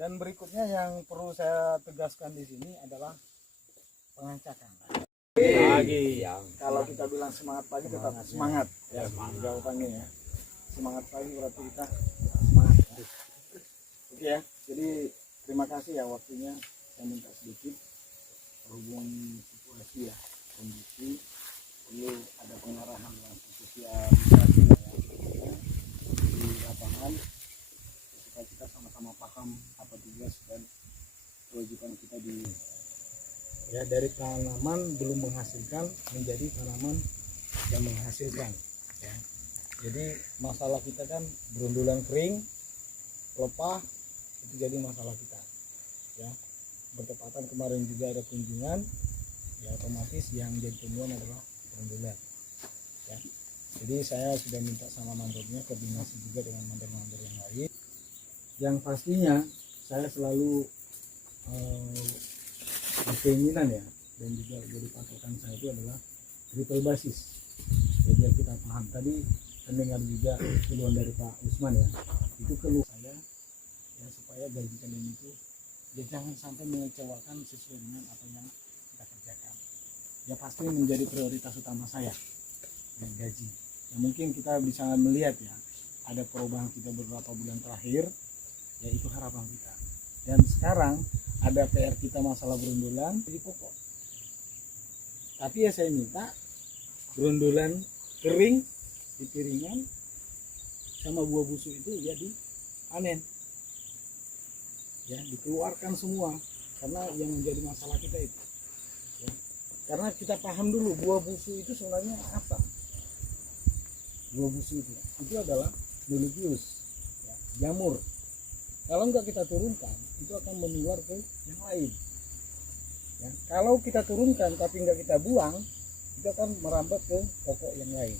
Dan berikutnya yang perlu saya tegaskan di sini adalah pengancakan. Pagi. Kalau kita bilang semangat pagi tetap semangat ya, jawabannya ya. Semangat pagi berarti kita semangat ya. Oke ya, jadi terima kasih ya waktunya. Saya minta sedikit berhubung situasi ya, kondisi perlu ada pengarahan langsung sosialisasi ya, di lapangan supaya kita sama-sama paham apa tugas dan kewajiban kita di ya, dari tanaman belum menghasilkan menjadi tanaman yang menghasilkan ya. Jadi masalah kita kan berundulan kering, pelepah, itu jadi masalah kita ya. Bertepatan kemarin juga ada kunjungan ya, otomatis yang jadi temuan adalah berundulan ya. Jadi saya sudah minta sama mandornya koordinasi juga dengan mandor-mandor yang lain. Yang pastinya saya selalu keinginan ya, dan juga jadi patokan saya itu adalah triple basis. Jadi biar kita paham, tadi mendengar juga keluhan dari Pak Usman ya, itu keluh saya ya, supaya gaji kalian itu ya jangan sampai mengecewakan sesuai dengan apa yang kita kerjakan. Ya pasti menjadi prioritas utama saya yang gaji. Ya mungkin kita bisa melihat ya, ada perubahan kita beberapa bulan terakhir ya, itu harapan kita. Dan sekarang ada PR kita masalah berundulan jadi pokok. Tapi ya saya minta berundulan kering di piringan sama buah busuk itu ya dipanen. Ya, dikeluarkan semua karena yang menjadi masalah kita itu. Ya. Karena kita paham dulu buah busuk itu sebenarnya apa? Buah busuk itu adalah Nulugius, ya, jamur. Kalau enggak kita turunkan, itu akan menular ke yang lain. Ya, kalau kita turunkan tapi enggak kita buang, itu akan merambat ke pokok yang lain.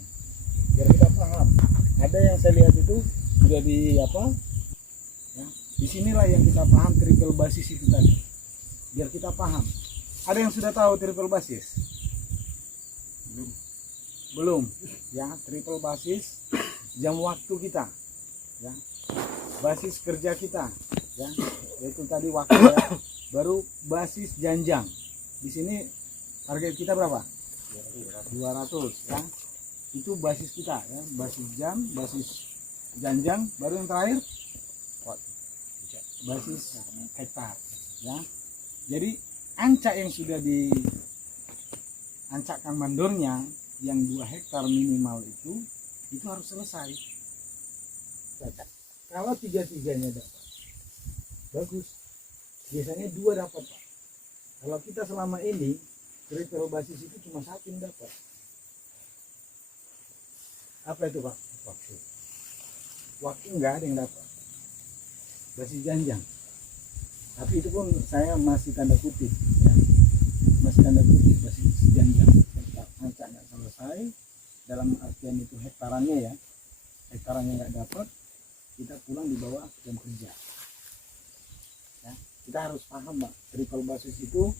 Biar kita paham. Ada yang saya lihat itu sudah di apa? Ya, disinilah yang kita paham triple basis itu tadi. Biar kita paham. Ada yang sudah tahu triple basis? Belum. Ya, triple basis jam waktu kita. Ya. Basis kerja kita ya, yaitu tadi waktu ya. Baru basis janjang. Di sini target kita berapa? 200 ya. Itu basis kita ya, basis jam, basis janjang, baru yang terakhir basis hektar ya. Jadi ancak yang sudah diancakkan mandornya yang 2 hektar minimal itu harus selesai. Kalau 3-3-nya dapat, bagus. Biasanya 2 dapat, Pak. Kalau kita selama ini triple basis itu cuma 1 yang dapat. Apa itu, Pak? Waktu enggak ada yang dapat. Basis janjang. Tapi itu pun saya masih tanda kutip, ya. Masih tanda kutip basis janjang. Ancak nggak selesai. Dalam artian itu hektarannya ya. Hektarannya nggak dapat. Kita pulang di bawah jam kerja ya. Kita harus paham Pak, triple basis itu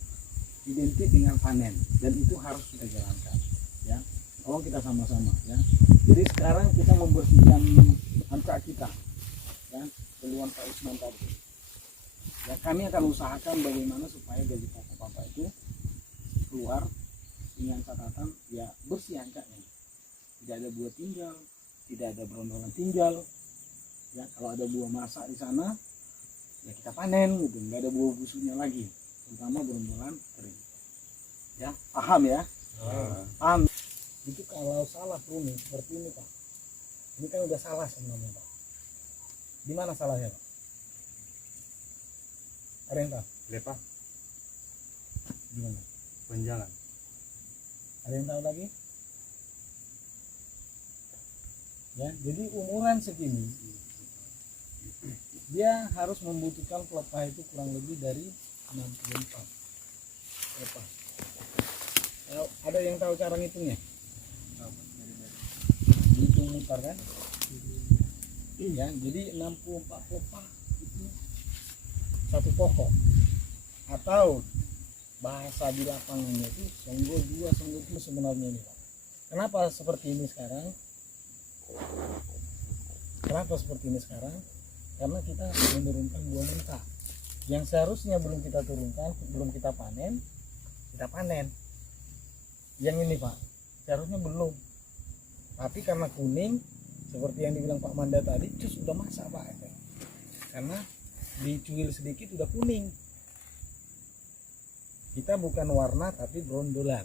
identik dengan panen dan itu harus kita jalankan ya. Tolong kita sama-sama ya. Jadi sekarang kita membersihkan angka kita ya, keluhan Pak Usman tadi ya. Kami akan usahakan bagaimana supaya gaji pokok Bapak itu keluar dengan catatan ya bersih angkanya, tidak ada buah tinggal, tidak ada berondolan tinggal. Ya, kalau ada buah masak di sana ya kita panen gitu, nggak ada buah busuknya lagi, terutama berundulan kering ya. Paham ya? Paham. Itu kalau salah pruning seperti ini Pak, ini kan udah salah sebenarnya Pak. Di mana salahnya Pak? Ada yang tahu? Lepas Gimana? penjangan. Ada yang tahu lagi? Ya, jadi umuran segini dia harus membutuhkan pelepah itu kurang lebih dari 64 pelepah. Ada yang tahu cara ngitungnya? Hitung mutar kan? Iya, jadi 64 pelepah itu satu pokok, atau bahasa di lapangannya itu songgo 2 songgo itu sebenarnya ini Pak. Kenapa seperti ini sekarang? karena kita menurunkan buah mentah yang seharusnya belum kita turunkan, belum kita panen, kita panen. Yang ini Pak, seharusnya belum, tapi karena kuning seperti yang dibilang Pak Manda tadi, cus udah masak Pak, karena dicuil sedikit udah kuning. Kita bukan warna tapi brondolan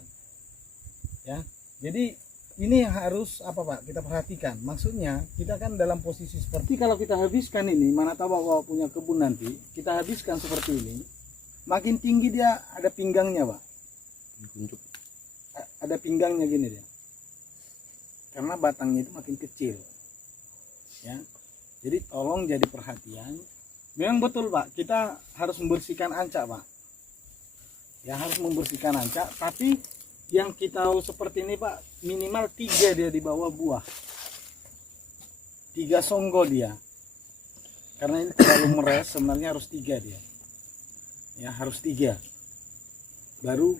ya. Jadi ini yang harus apa Pak kita perhatikan, maksudnya kita kan dalam posisi seperti, kalau kita habiskan ini, mana tahu Bapak punya kebun nanti, kita habiskan seperti ini, makin tinggi dia ada pinggangnya Pak, ada pinggangnya gini dia, karena batangnya itu makin kecil ya. Jadi tolong jadi perhatian. Memang betul Pak, kita harus membersihkan ancak Pak ya, harus membersihkan ancak, tapi yang kita tahu seperti ini Pak, minimal 3 dia di bawah buah, 3 songgo dia, karena ini terlalu meres, sebenarnya harus 3 dia ya, harus 3 baru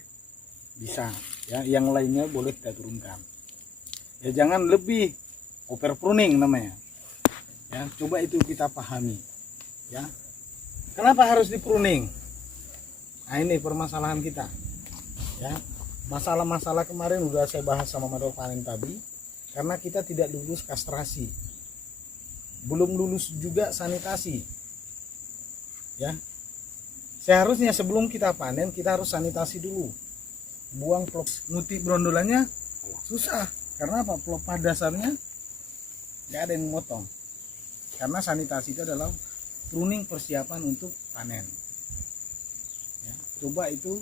bisa ya. Yang lainnya boleh kita turunkan ya, jangan lebih over pruning namanya ya. Coba itu kita pahami ya, kenapa harus di pruning. Nah ini permasalahan kita ya. Masalah-masalah kemarin udah saya bahas sama mandor panen tadi, karena kita tidak lulus kastrasi, belum lulus juga sanitasi ya. Seharusnya sebelum kita panen kita harus sanitasi dulu, buang plop, nguti brondolannya susah, karena apa, pelopa dasarnya nggak ada yang memotong, karena sanitasi itu adalah pruning persiapan untuk panen ya. Coba itu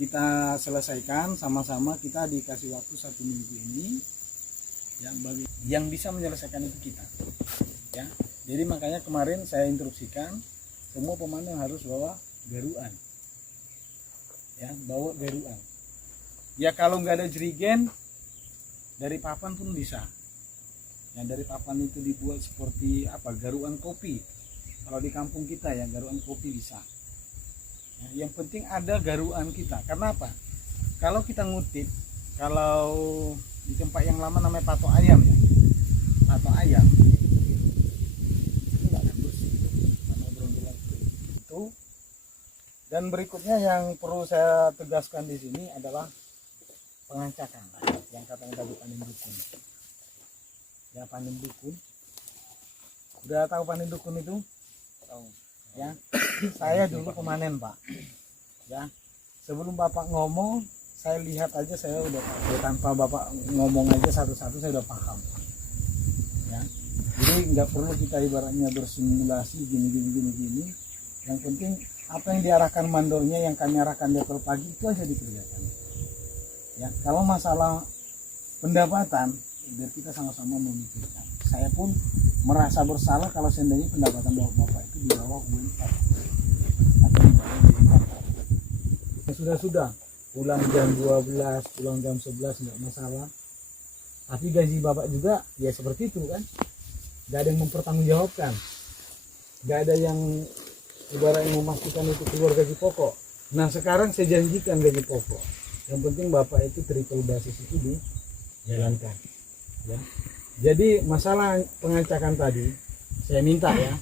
kita selesaikan sama-sama, kita dikasih waktu 1 minggu ini ya, bagi yang bisa menyelesaikan itu kita ya. Jadi makanya kemarin saya instruksikan semua pemanen harus bawa geruan ya, bawa geruan ya. Kalau nggak ada jerigen, dari papan pun bisa ya. Dari papan itu dibuat seperti apa, garuan kopi, kalau di kampung kita ya, garuan kopi bisa. Yang penting ada garuan kita, karena apa, kalau kita ngutip, kalau di tempat yang lama namanya patok ayam ya, patok ayam itu nggak akan bersih sama brondolan itu. Dan berikutnya yang perlu saya tegaskan di sini adalah pengancakan, yang katanya tadi panen dukun ya. Panen dukun, udah tahu panen dukun itu? Tahu ya. Saya dulu pemanen Pak ya, sebelum Bapak ngomong saya lihat aja, saya udah tahu, tanpa Bapak ngomong aja satu-satu saya udah paham ya. Jadi nggak perlu kita ibaratnya bersimulasi gini. Yang penting apa yang diarahkan mandornya, yang kami arahkan dia pagi, itu aja dikerjakan ya. Kalau masalah pendapatan, biar kita sama-sama memikirkan. Saya pun merasa bersalah kalau seandainya pendapatan Bapak itu di bawah UMR atau di bawah UMR. Sudah pulang jam 12, pulang jam 11 nggak masalah, tapi gaji Bapak juga ya seperti itu kan, nggak ada yang mempertanggungjawabkan, nggak ada yang ibaratnya memastikan itu keluar gaji pokok. Nah sekarang saya janjikan gaji pokok, yang penting Bapak itu triple basis itu dijalankan ya. Jadi masalah pengancakan tadi saya minta ya,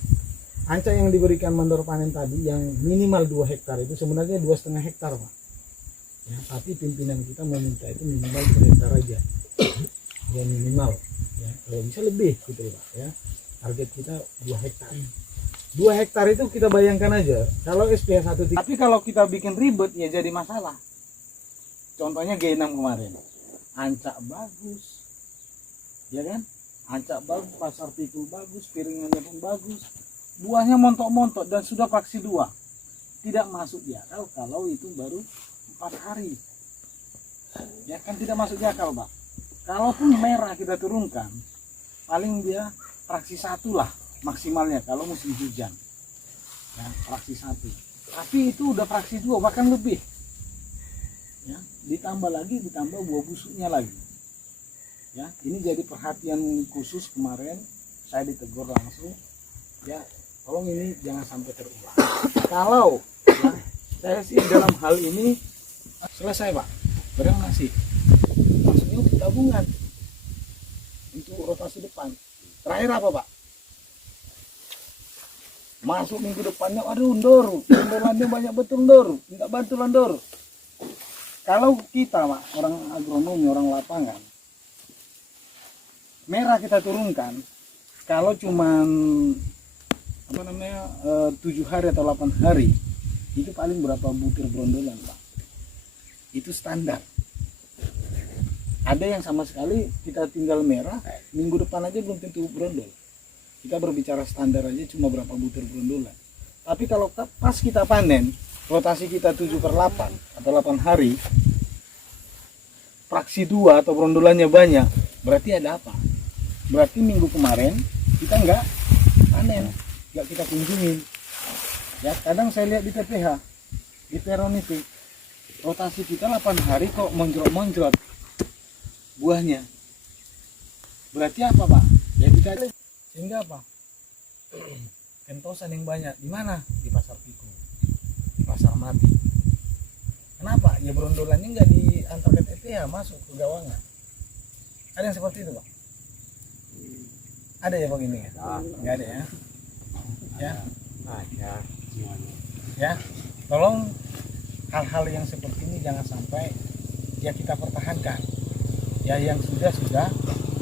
ancak yang diberikan mandor panen tadi yang minimal 2 hektar itu sebenarnya 2,5 hektar Pak ya, tapi pimpinan kita meminta itu minimal 2 hektar aja ya, minimal ya, kalau bisa lebih gitu ya Pak ya. Target kita 2 hektar. 2 hektar itu kita bayangkan aja kalau SPH 1, tapi kalau kita bikin ribet ya jadi masalah. Contohnya G6 kemarin, ancak bagus ya kan, ancak bagus, pasar pikul bagus, piringannya pun bagus, buahnya montok-montok dan sudah fraksi 2, tidak masuk di akal kalau itu baru 4 hari ya kan, tidak masuk di akal Pak. Kalaupun merah kita turunkan, paling dia fraksi 1 lah maksimalnya kalau musim hujan ya, fraksi 1, tapi itu udah fraksi 2 bahkan lebih ya, ditambah buah busuknya lagi ya. Ini jadi perhatian khusus, kemarin saya ditegur langsung ya, tolong ini jangan sampai terulang. Kalau ya, saya sih dalam hal ini selesai Pak, berang nasi maksudnya untuk tabungan untuk rotasi depan. Terakhir apa Pak? Masuk minggu depannya, aduh Ndor, brondolannya banyak betul Ndor, minta bantuan Ndor. Kalau kita Pak, orang agronomi, orang lapangan, merah kita turunkan, kalau cuman 7 hari atau 8 hari, itu paling berapa butir brondolan Pak. Itu standar. Ada yang sama sekali kita tinggal merah, minggu depan aja belum tentu brondol. Kita berbicara standar aja cuma berapa butir brondolan. Tapi kalau pas kita panen, rotasi kita 7/8 atau 8 hari, fraksi 2 atau brondolannya banyak, berarti ada apa? Berarti minggu kemarin kita nggak panen, nggak kita kunjungin. Ya, kadang saya lihat di TPH, di peron itu, rotasi kita 8 hari kok monjrot-monjrot buahnya. Berarti apa Pak? Ya kita sehingga apa? Kentosan yang banyak di mana? Di pasar Piku, di pasar Mati. Kenapa? Ya brondolannya nggak diantar ke TPH, masuk ke gawangan. Ada yang seperti itu Pak? Ada ya Bang ini ya? Nggak ada ya? Ya? Ada semuanya. Ya, tolong hal-hal yang seperti ini jangan sampai ya kita pertahankan. Ya yang sudah,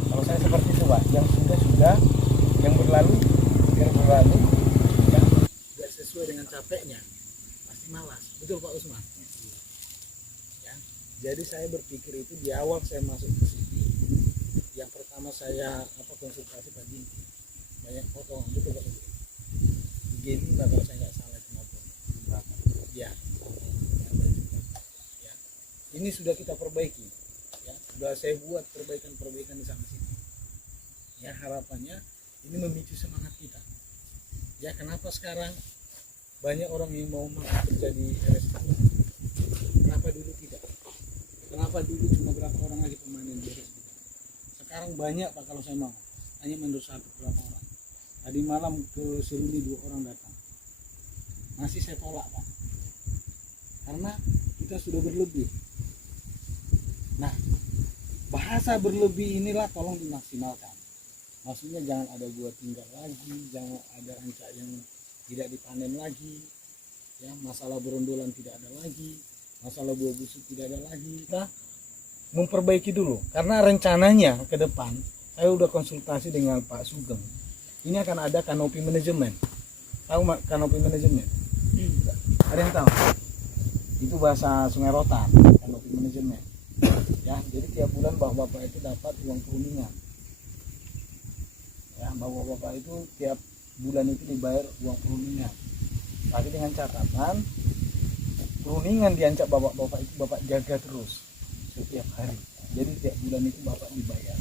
kalau saya seperti itu Pak, yang sudah, yang berlalu biar berlalu, ya nggak sesuai dengan capeknya, pasti malas. Betul Pak Usman? Ya, jadi saya berpikir itu di awal saya masuk ke sini, yang pertama saya konsultasi Pak Jinti, banyak potong, betul Pak Jinti? Gini kalau saya nggak salah itu maupun ya, ya ini sudah kita perbaiki, ya sudah saya buat perbaikan di sana sini. Ya harapannya ini memicu semangat kita. Ya kenapa sekarang banyak orang yang mau kerja di RSP? Kenapa dulu tidak? Kenapa dulu cuma berapa orang aja pemanen di RSP? Sekarang banyak Pak kalau saya mau, hanya menurut satu berapa orang. Tadi malam ke Seruni 2 orang datang, masih saya tolak Pak, karena kita sudah berlebih. Nah, bahasa berlebih inilah tolong dimaksimalkan. Maksudnya jangan ada buah tinggal lagi, jangan ada ancak yang tidak dipanen lagi, ya masalah berondolan tidak ada lagi, masalah buah busuk tidak ada lagi. Kita memperbaiki dulu, karena rencananya ke depan saya udah konsultasi dengan Pak Sugeng. Ini akan ada kanopi manajemen. Tahu kanopi manajemen? Ada yang tahu? Itu bahasa Sungai Rotan, kanopi manajemen. Ya, jadi tiap bulan bapak-bapak itu dapat uang peruningan. Ya, bapak-bapak itu tiap bulan itu dibayar uang peruningan. Tapi dengan catatan peruningan diancak bapak-bapak itu bapak jaga terus setiap hari. Jadi tiap bulan itu bapak dibayar.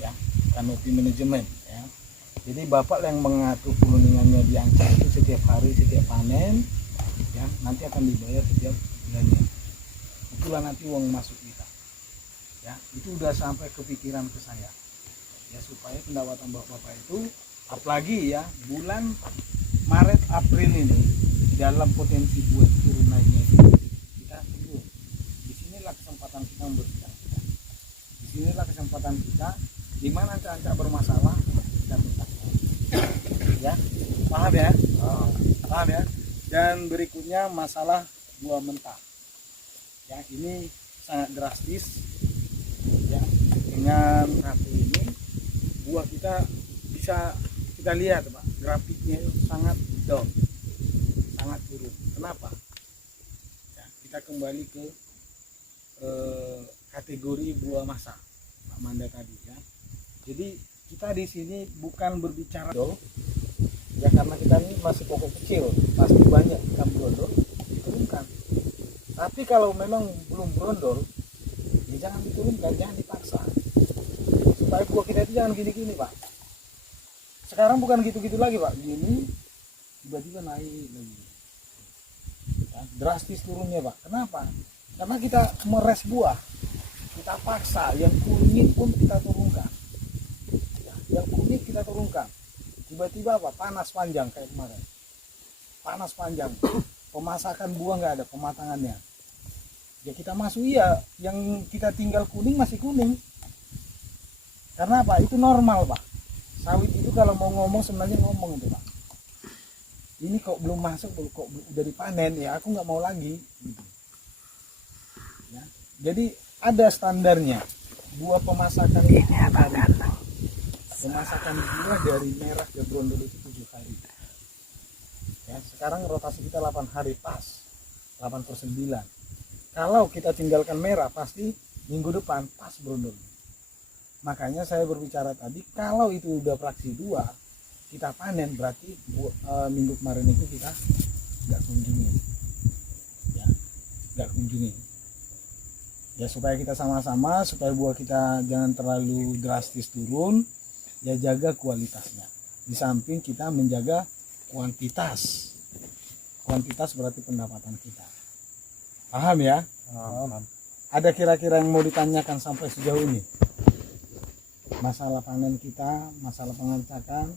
Ya, kanopi manajemen. Ya. Jadi bapak yang mengatur peruningannya diancak itu setiap hari, setiap panen, ya nanti akan dibayar setiap bulannya. Itulah nanti uang masuk kita. Ya, itu udah sampai kepikiran ke saya. Ya supaya pendapatan bapak-bapak itu, apalagi ya bulan Maret April ini dalam potensi buat turun naiknya itu kita tunggu. Disinilah kesempatan kita memberikan. Disinilah kesempatan kita di mana ancak bermasalah kita tuntaskan. Ya, paham ya? Paham ya? Dan berikutnya masalah buah mentah. Ya, ini sangat drastis. Ya, dengan satu ini buah kita bisa kita lihat Pak, grafiknya itu sangat down, sangat turun. Kenapa? Ya, kita kembali ke kategori buah masa Pak Manda tadi ya. Jadi kita di sini bukan berbicara ya karena kita ini masih pokok kecil, pasti banyak ikan brondol diturunkan. Tapi kalau memang belum brondol, ya jangan diturunkan, jangan dipaksa. Supaya buah kita itu jangan gini-gini Pak. Sekarang bukan gitu-gitu lagi Pak, gini tiba-tiba naik lagi. Ya, drastis turunnya Pak. Kenapa? Karena kita meres buah, kita paksa, yang kunyit pun kita turunkan. Yang kunyit kita turunkan. Tiba-tiba apa? Panas panjang kayak kemarin. Panas panjang. Pemasakan buah nggak ada, pematangannya. Ya kita masuk iya, yang kita tinggal kuning masih kuning. Karena apa? Itu normal Pak. Sawit itu kalau mau ngomong sebenarnya ngomong itu Pak. ini kok belum masuk, kok udah dipanen, ya aku nggak mau lagi gitu. Ya. Jadi ada standarnya. Buah pemasakan itu 7 hari. Pemasakan buah dari merah ke brondol itu 7 hari. Ya, sekarang rotasi kita 8 hari pas. 8/9. Kalau kita tinggalkan merah pasti minggu depan pas brondol. Makanya saya berbicara tadi, kalau itu udah fraksi 2 kita panen, berarti minggu kemarin itu kita nggak kunjungi, ya nggak kunjungi, ya supaya kita sama-sama, supaya buah kita jangan terlalu drastis turun, ya jaga kualitasnya. Di samping kita menjaga kuantitas berarti pendapatan kita. Paham ya? Ada kira-kira yang mau ditanyakan sampai sejauh ini? Masalah panen kita, masalah pengacakan,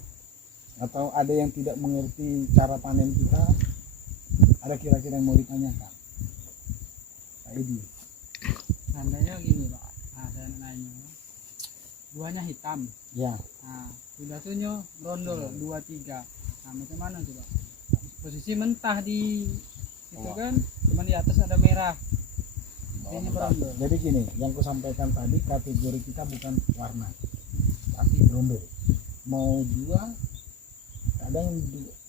atau ada yang tidak mengerti cara panen kita, ada kira-kira yang mau ditanyakan? Pak Edi. Seandainya gini Pak, ada yang nanya, buahnya hitam, Ya. nah sudah tunyo brondol 2-3, nah bagaimana tuh Pak? Posisi mentah di itu kan, cuman di atas ada merah, ini brondol. Jadi gini, yang ku sampaikan tadi, kategori kita bukan warna, tapi brondol. Mau 2, kadang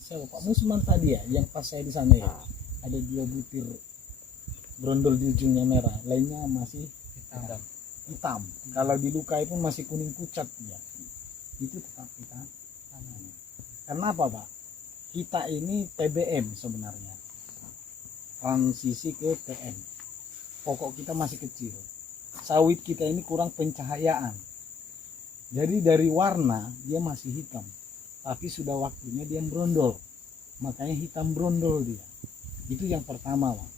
saya Pak Musman tadi ya, yang pas saya di sana ya, ada 2 butir brondol di ujungnya merah, lainnya masih hitam. Kalau dilukai pun masih kuning pucat ya. Itu tetap kita tanam. Kenapa Pak? Kita ini TBM sebenarnya, transisi ke TM. Pokok kita masih kecil, sawit kita ini kurang pencahayaan, jadi dari warna dia masih hitam, tapi sudah waktunya dia brondol, makanya hitam brondol dia. Itu yang pertama Pak,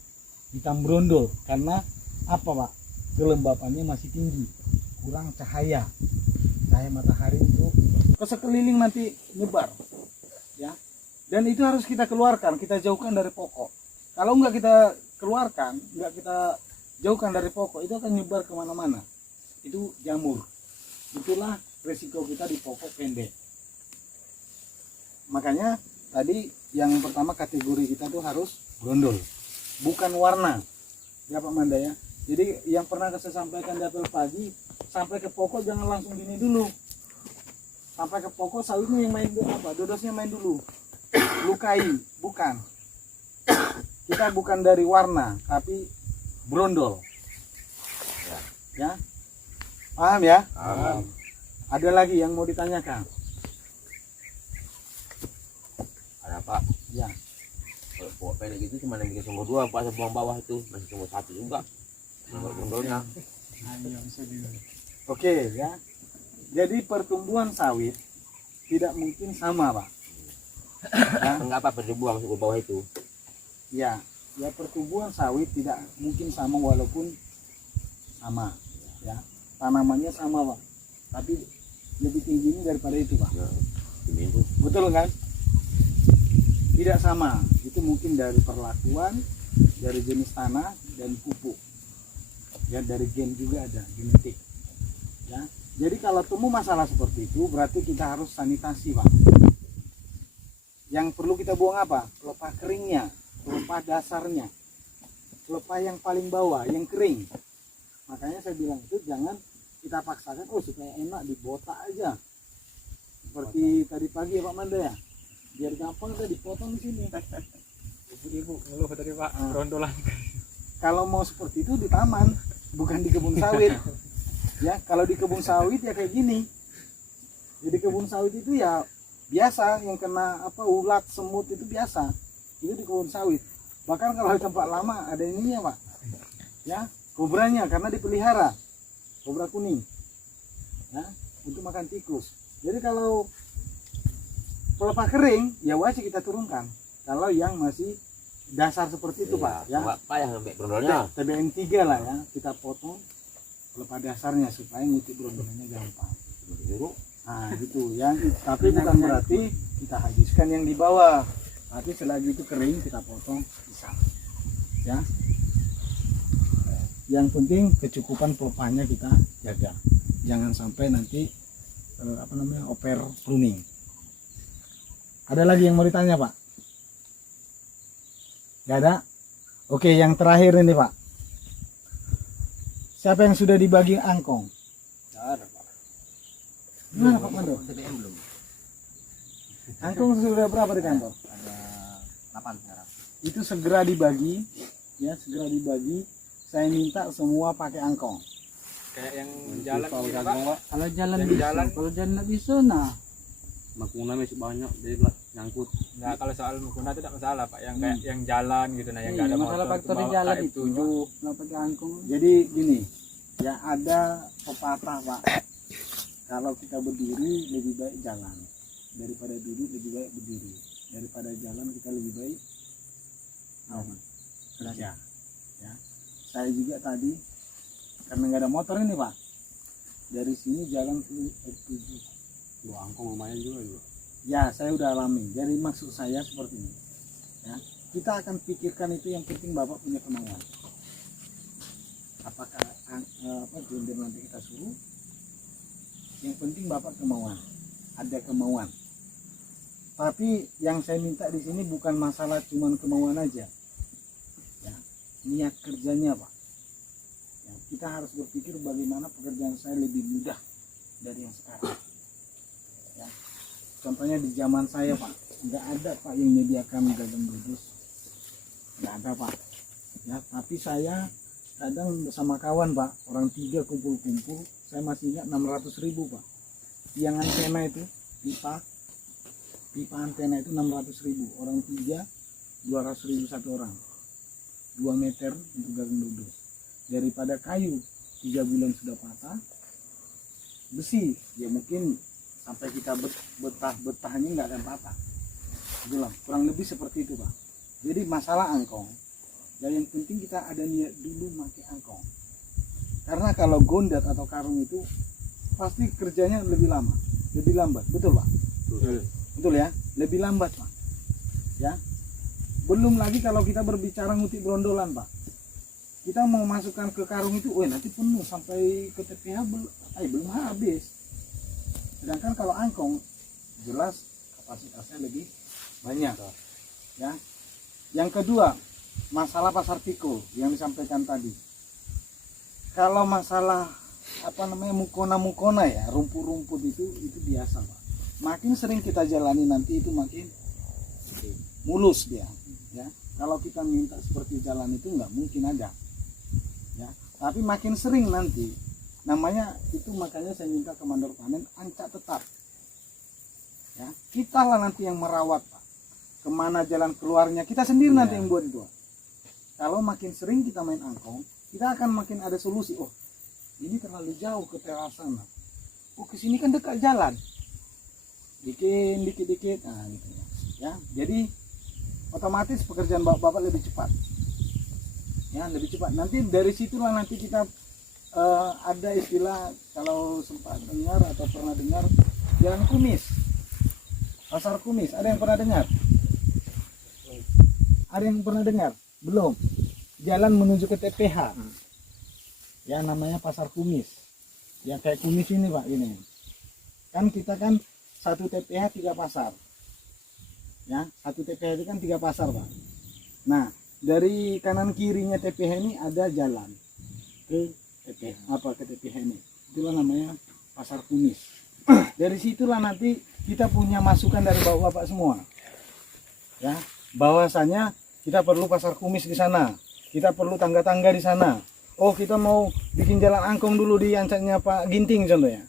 hitam brondol. Karena apa Pak? Kelembapannya masih tinggi, kurang cahaya matahari untuk ke sekeliling nanti nyebar ya. Dan itu harus kita keluarkan, kita jauhkan dari pokok. Kalau nggak kita keluarkan, nggak kita jauhkan dari pokok, itu akan nyebar kemana-mana. Itu jamur. Itulah resiko kita di pokok pendek. Makanya tadi yang pertama kategori kita tuh harus brondol, bukan warna ya Pak Manda ya. Jadi yang pernah saya sampaikan di apel pagi, sampai ke pokok jangan langsung gini dulu. Sampai ke pokok sawitnya yang main dulu, dodosnya main dulu, lukai. Bukan, kita bukan dari warna tapi brondol ya. Paham ya? Paham. Ada lagi yang mau ditanyakan? Ada Pak. Ya. Kalau pokok pendek gitu cuma yang bikin sumur 2, Pak, buang bawah itu masih sumur 1 juga. Sumur brondolnya. Oke ya. Jadi pertumbuhan sawit tidak mungkin sama Pak. Ya. Enggak apa-apa dibuang sumur bawah itu. Ya, pertumbuhan sawit tidak mungkin sama walaupun sama ya. Tanamannya sama Pak, tapi lebih tinggi ini daripada itu Pak. Ya, ini itu. Betul kan? Tidak sama. Itu mungkin dari perlakuan, dari jenis tanah dan pupuk. Ya, dari gen juga ada, genetik. Ya. Jadi kalau temu masalah seperti itu, berarti kita harus sanitasi Pak. Yang perlu kita buang apa? Pelepah keringnya, pelepah dasarnya, pelepah yang paling bawah, yang kering. Makanya saya bilang itu jangan kita paksakan, supaya enak dibotak aja. Seperti tadi pagi ya Pak Manda ya, biar gampang kita dipotong di sini. Ibu-ibu ngeluh tadi Pak, brondolan. Kalau mau seperti itu di taman, bukan di kebun sawit. Ya, kalau di kebun sawit ya kayak gini. Jadi kebun sawit itu ya biasa, yang kena ulat, semut itu biasa. Itu di kebun sawit. Bahkan kalau di tempat lama ada ininya Pak. Ya, kobranya karena dipelihara. Kobra kuning. Ya, untuk makan tikus. Jadi kalau pelepah kering ya wajib kita turunkan. Kalau yang masih dasar seperti itu Pak ya. Enggak payah sampai brondolnya. TBM 3 lah ya, kita potong pelepah dasarnya supaya ngutip brondolnya gampang. Nah gitu ya, tapi bukan berarti kita habiskan yang di bawah, tapi selagi itu kering kita potong bisa ya. Yang penting kecukupan pelepahnya kita jaga, jangan sampai nanti over pruning. Ada lagi yang mau ditanya Pak? Nggak ada. Oke, yang terakhir ini Pak. Siapa yang sudah dibagi angkong? Nggak ada Pak. Gimana Pak Mando? TBM belum. Angkong sudah berapa di kantor? Ada 8 sekarang. Itu segera dibagi, ya segera dibagi. Saya minta semua pakai angkong. Kayak yang jalan Kalau gitu, jagung, Pak. Pak. Kalau jalan Yang bisa, jalan. kalau jalan nggak bisa nah. Makuna masih banyak dia nyangkut. Nah, kalau soal mukuna itu tidak masalah Pak, yang kayak yang jalan gitu nah, yang nggak ada Masalah motor faktor di bawa jalan KF7. itu. Nggak pakai angkong. Jadi gini, ya ada pepatah Pak. Kalau kita berdiri lebih baik jalan. Daripada duduk lebih baik berdiri. Daripada jalan kita lebih baik kerja. Ya. Saya juga tadi karena nggak ada motor ini Pak. Dari sini jalan ke F7. Dua angkong lumayan juga. Ya, saya udah alami. Jadi maksud saya seperti ini. Ya, kita akan pikirkan itu yang penting Bapak punya kemauan. Apakah gender nanti kita suruh? Yang penting Bapak kemauan. Ada kemauan. Tapi yang saya minta di sini bukan masalah cuman kemauan aja. Ya, niat kerjanya Pak. Ya, kita harus berpikir bagaimana pekerjaan saya lebih mudah dari yang sekarang. Ya. Contohnya di zaman saya Pak, nggak ada Pak yang menyediakan gagang dudus, nggak ada Pak. Ya, tapi saya kadang bersama kawan Pak, orang 3 kumpul-kumpul, saya masih ingat 600.000 Pak. Yang antena itu pipa antena itu 600.000, orang 3 200.000 satu orang, 2 meter untuk gagang dudus. Daripada kayu 3 bulan sudah patah, besi ya mungkin sampai kita betahnya nggak akan patah. Itulah kurang lebih seperti itu Pak. Jadi masalah angkong, dan yang penting kita ada niat dulu pakai angkong. Karena kalau gondat atau karung itu pasti kerjanya lebih lama, lebih lambat, betul Pak? Betul ya, lebih lambat Pak. Ya, belum lagi kalau kita berbicara ngutip brondolan Pak. Kita mau masukkan ke karung itu, nanti penuh sampai ke TPH belum habis. Sedangkan kalau angkong jelas kapasitasnya lebih banyak. Ya. Yang kedua, masalah pasar pikul yang disampaikan tadi. Kalau masalah mukona ya, rumput-rumput itu biasa Pak. Makin sering kita jalani nanti itu makin mulus dia. Ya. Kalau kita minta seperti jalan itu nggak mungkin ada. Ya, tapi makin sering nanti namanya itu, makanya saya minta ke mandor panen ancak tetap. Ya, kita lah nanti yang merawat Pak. Kemana jalan keluarnya kita sendiri nanti yang buat itu. Kalau makin sering kita main angkong, kita akan makin ada solusi. Oh, ini terlalu jauh ke teras sana. Oh, kesini kan dekat jalan. Bikin dikit-dikit, nah gitu ya. Ya, jadi otomatis pekerjaan bapak lebih cepat. Ya, lebih cepat. Nanti dari situlah nanti kita ada istilah, kalau sempat dengar atau pernah dengar, jalan kumis, pasar kumis. Ada yang pernah dengar? Ada yang pernah dengar? Belum. Jalan menuju ke TPH. Ya, namanya pasar kumis. Ya, kayak kumis ini Pak, ini. Kan kita kan satu TPH 3 pasar. Ya, satu TPH itu kan 3 pasar Pak. Nah, dari kanan kirinya TPH ini ada jalan ke TPH ini. Itulah namanya pasar kumis. Dari situlah nanti kita punya masukan dari bapak-bapak semua. Ya, bahwasanya kita perlu pasar kumis di sana. Kita perlu tangga-tangga di sana. Oh, kita mau bikin jalan angkong dulu di ancaknya Pak Ginting contohnya.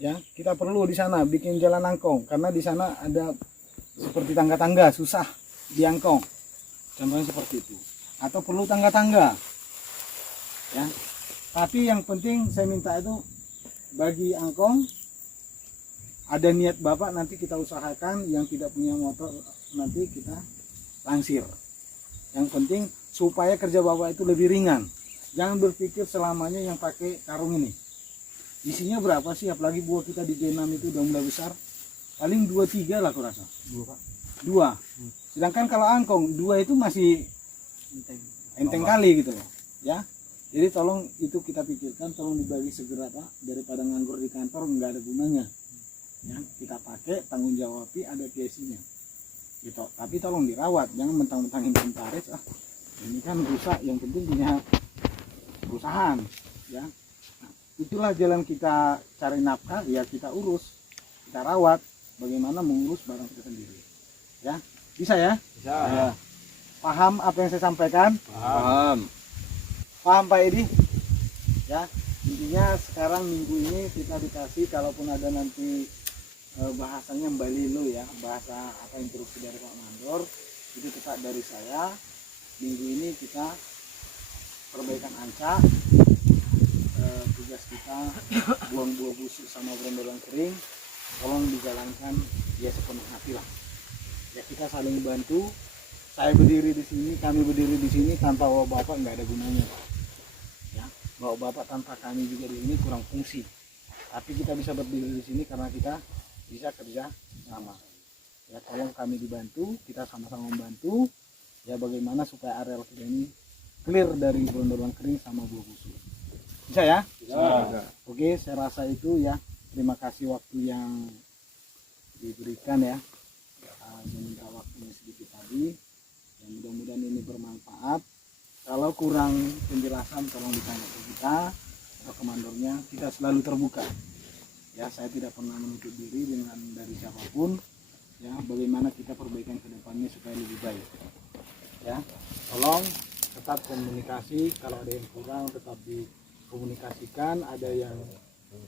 Ya, kita perlu di sana bikin jalan angkong karena di sana ada seperti tangga-tangga susah di angkong. Contohnya seperti itu. Atau perlu tangga-tangga. Ya. Tapi yang penting saya minta itu bagi angkong ada niat Bapak, nanti kita usahakan yang tidak punya motor nanti kita langsir. Yang penting supaya kerja Bapak itu lebih ringan. Jangan berpikir selamanya yang pakai karung ini. Isinya berapa sih, apalagi buah kita di G6 itu udah mulai besar. Paling 2-3 lah aku rasa. 2. Sedangkan kalau angkong 2 itu masih enteng kali gitu loh. Ya. Jadi tolong itu kita pikirkan, tolong dibagi segera Pak, daripada nganggur di kantor nggak ada gunanya. Ya, kita pakai tanggung jawabi ada case-nya. gitu. Tapi tolong dirawat, jangan mentang-mentang inventaris ini kan rusak, yang penting punya perusahaan ya. Nah, itulah jalan kita cari nafkah, ya kita urus, kita rawat, bagaimana mengurus barang kita sendiri ya. Bisa ya? Bisa. Ya. Paham apa yang saya sampaikan? Paham. Paham Pak Edi? Ya, intinya sekarang minggu ini kita dikasih, kalaupun ada nanti bahasanya Mbak Lilo ya, bahasa apa instruksi dari Pak Mandor, itu tetap dari saya. Minggu ini kita perbaikan anca, tugas kita buang buah busuk sama berondolan kering, tolong dijalankan ya sepenuh hati lah. Ya kita saling bantu. Saya berdiri di sini, kami berdiri di sini tanpa bapak nggak ada gunanya, Pak. Ya, bapak tanpa kami juga di sini kurang fungsi. Tapi kita bisa berdiri di sini karena kita bisa kerja sama. Ya, tolong kami dibantu, kita sama-sama membantu. Ya, bagaimana supaya areal kita ini clear dari berondolan kering sama buah busuk. Bisa ya? Bisa. Oke, saya rasa itu ya. Terima kasih waktu yang diberikan ya. Minta waktunya sedikit tadi. Dan mudah-mudahan ini bermanfaat. Kalau kurang penjelasan tolong ditanya ke kita atau ke mandornya. Kita selalu terbuka. Ya, saya tidak pernah menutup diri dengan dari siapapun. Ya, bagaimana kita perbaikan ke depannya supaya lebih baik. Ya, tolong tetap komunikasi. Kalau ada yang kurang tetap dikomunikasikan. Ada yang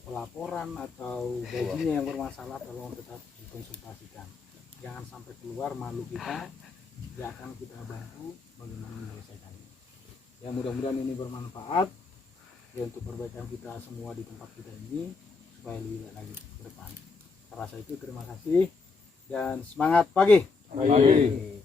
pelaporan atau gajinya yang bermasalah, tolong tetap dikonsultasikan. Jangan sampai keluar malu kita. Ya, akan kita bantu bagaimana menyelesaikannya. Ya, mudah-mudahan ini bermanfaat ya untuk perbaikan kita semua di tempat kita ini supaya lebih baik lagi ke depan. Saya rasa itu, terima kasih dan semangat pagi. Baik.